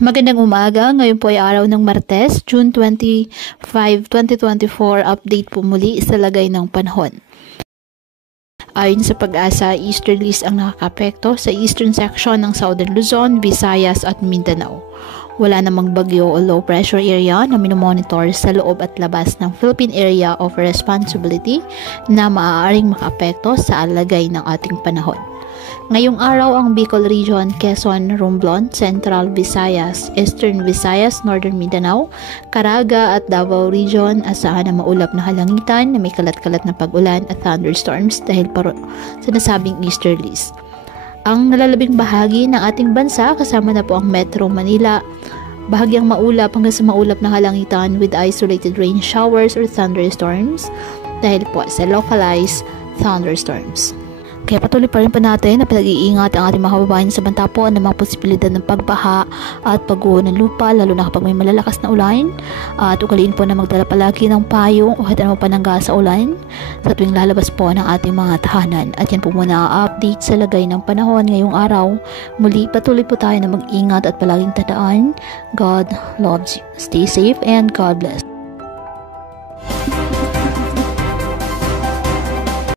Magandang umaga, ngayon po ay araw ng Martes, June 25, 2024, update po muli sa lagay ng panahon. Ayon sa Pag-asa, easterlies ang nakakapekto sa eastern section ng Southern Luzon, Visayas at Mindanao. Wala namang bagyo o low pressure area na minomonitor sa loob at labas ng Philippine Area of Responsibility na maaaring makapekto sa lagay ng ating panahon. Ngayong araw ang Bicol Region, Quezon, Romblon, Central Visayas, Eastern Visayas, Northern Mindanao, Caraga at Davao Region asahan na maulap na halangitan na may kalat-kalat na pag-ulan at thunderstorms dahil sa nasabing easterlies. Ang nalalabing bahagi ng ating bansa kasama na po ang Metro Manila, bahagyang maulap hanggang sa maulap na halangitan with isolated rain showers or thunderstorms dahil po sa localized thunderstorms. Kaya patuloy pa rin natin na pinag-iingat ang ating mga kababayan sa banta po ng mga posibilidad ng pagbaha at pagguho ng lupa lalo na kapag may malalakas na ulan, at ugaliin po na magdala palagi ng payong o kahit anong panangga sa ulan sa tuwing lalabas po ng ating mga tahanan. At yan po muna ang update sa lagay ng panahon ngayong araw. Muli patuloy po tayo na mag-ingat at palaging tandaan, God loves you. Stay safe and God bless.